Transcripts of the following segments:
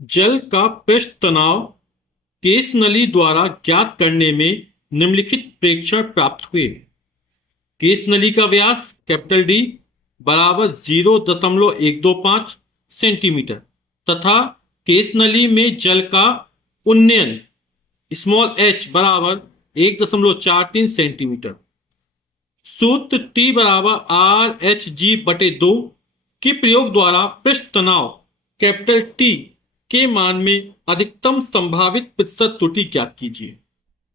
जल का पृष्ठ तनाव केस नली द्वारा ज्ञात करने में निम्नलिखित प्रेक्षण प्राप्त हुए। केस नली का व्यास कैपिटल डी बराबर 0.125 सेंटीमीटर तथा केस नली में जल का उन्नयन स्मॉल एच बराबर 1.43 सेंटीमीटर। सूत्र टी बराबर आर एच जी बटे 2 के प्रयोग द्वारा पृष्ठ तनाव कैपिटल टी के मान में अधिकतम संभावित प्रतिशत त्रुटि ज्ञात कीजिए।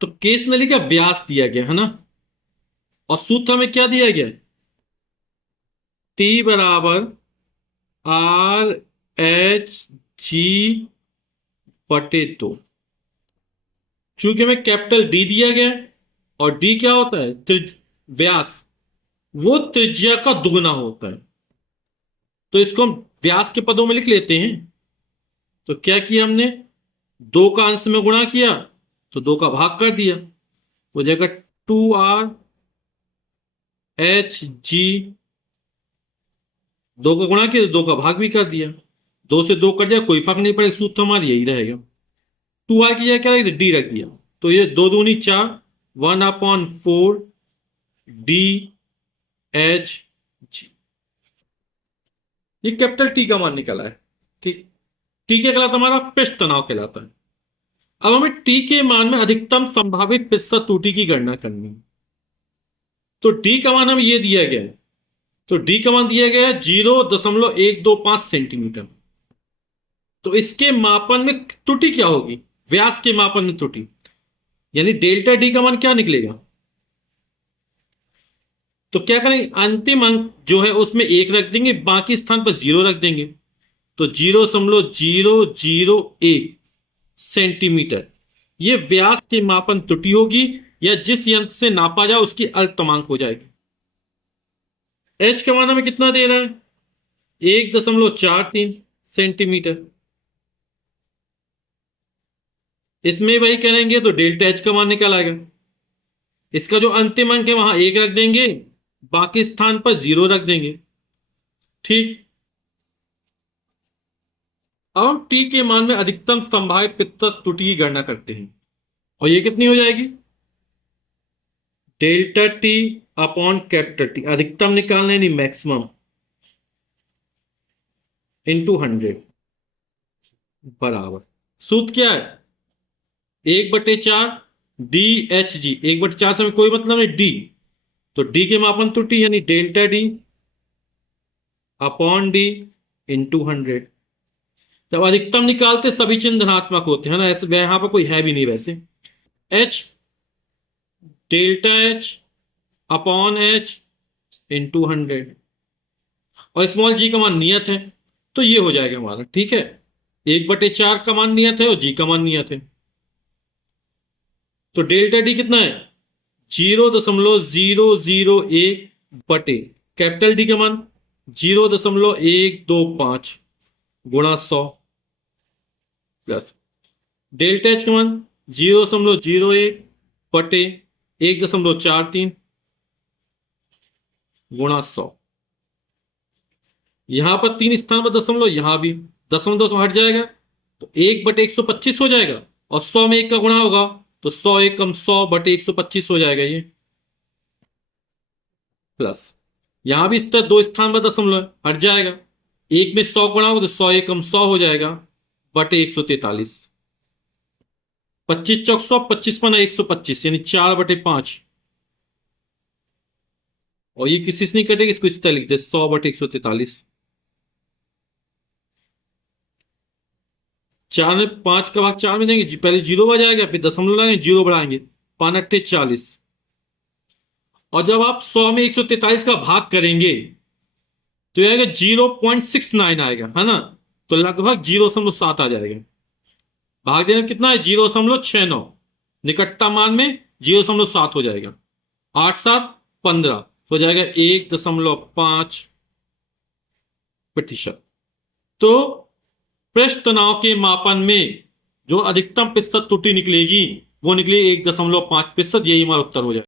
तो केस नली का व्यास दिया गया है ना, और सूत्र में क्या दिया गया, टी बराबर आर एच जी बटे 2। चूंकि हमें कैपिटल डी दिया गया और डी क्या होता है, व्यास, वो त्रिज्या का दुगना होता है। तो इसको हम व्यास के पदों में लिख लेते हैं। तो क्या किया हमने, 2 का अंश में गुणा किया तो 2 का भाग कर दिया, हो जाएगा 2r एच जी। 2 का गुणा किया तो 2 का भाग भी कर दिया, 2 से 2 कट जाए, कोई फर्क नहीं पड़ेगा, सूत्र हमारा यही रहेगा। 2r की जगह क्या रख दिया, डी रख दिया, तो ये 2 दूनी 4, 1/4 डी एच जी। ये कैपिटल टी का मान निकला है। ठीक, टी क्या कहलाता है, हमारा पृष्ठ तनाव कहलाता है। अब हमें टी के मान में अधिकतम संभावित प्रतिशत त्रुटि की गणना करनी है। तो डी का मान हमें ये दिया गया है, तो डी का मान दिया गया है 0.125 सेंटीमीटर। तो इसके मापन में त्रुटि क्या होगी, व्यास के मापन में त्रुटि, यानी डेल्टा डी का मान क्या निकलेगा। तो क्या करेंगे, अंतिम अंक जो है उसमें 1 रख देंगे, बाकी स्थान पर 0 रख देंगे। तो 0.001 सेंटीमीटर ये व्यास की मापन त्रुटि होगी, या जिस यंत्र से नापा जाए उसकी अल्पतमांक हो जाएगी। एच का मान हमें कितना दे रहा है, 1.43 सेंटीमीटर। इसमें वही करेंगे तो डेल्टा एच का मान निकल आएगा। इसका जो अंतिम अंक है वहां 1 रख देंगे, बाकी स्थान पर 0 रख देंगे। ठीक, अब हम टी के मान में अधिकतम संभावित प्रतिशत त्रुटि की गणना करते हैं, और ये कितनी हो जाएगी, delta T upon capital T, अधिकतम निकालना यानी मैक्सिमम, इंटू 100 बराबर, सूत्र क्या है, 1/4 डी एच जी। 1/4 से हमें कोई मतलब नहीं, डी, तो डी के मापन त्रुटि यानी delta D upon D into 100। जब अधिकतम निकालते सभी चिन्ह धनात्मक होते हैं ना, ऐसे यहां पर कोई है भी नहीं वैसे। H delta H upon H into 100, और स्मॉल जी का मान नियत है, तो ये हो जाएगा हमारा। ठीक है, 1/4 का मान नियत है और जी का मान नियत है। तो डेल्टा डी कितना है, 0.001 बटे कैपिटल डी का मान 0.125 गुणा 100 प्लस डेल्टा एच का मान 0.01 बटे 1.43 गुणा 100। यहां पर 3 स्थान पर दशमलव, यहां भी दशमलव हट जाएगा, तो 1/125 हो जाएगा, और 100 में 1 का गुणा होगा तो 100 1 कम 100/125 हो जाएगा ये, प्लस यहां भी इस तरह 2 स्थान पर दशमलव हट जाएगा, 1 में 100 गुणा होगा तो 100 1 कम 100 हो जाएगा बटे 143। 25 चौक 100, 25 पना 125 यानी 4/5, और ये किसी से नहीं कटेगा, इसको इस तरह लिख दे 100/143। 4 में 5 का भाग 4 में देंगे, पहले 0 आ जाएगा, फिर दशमलव लगाएंगे, 0 बढ़ाएंगे, 5 40। और जब आप 100 में 143 का भाग करेंगे तो ये आएगा 0.69 आएगा, है ना, तो लगभग 0.7 आ जाएगा। भाग देना कितना है, 0.69, निकटता मान में 0.7 हो जाएगा, 8 7 15 हो जाएगा 1.5%। तो पृष्ठ तनाव के मापन में जो अधिकतम प्रतिशत त्रुटि निकलेगी वो निकली 1.5%, यही हमारा उत्तर हो जाएगा।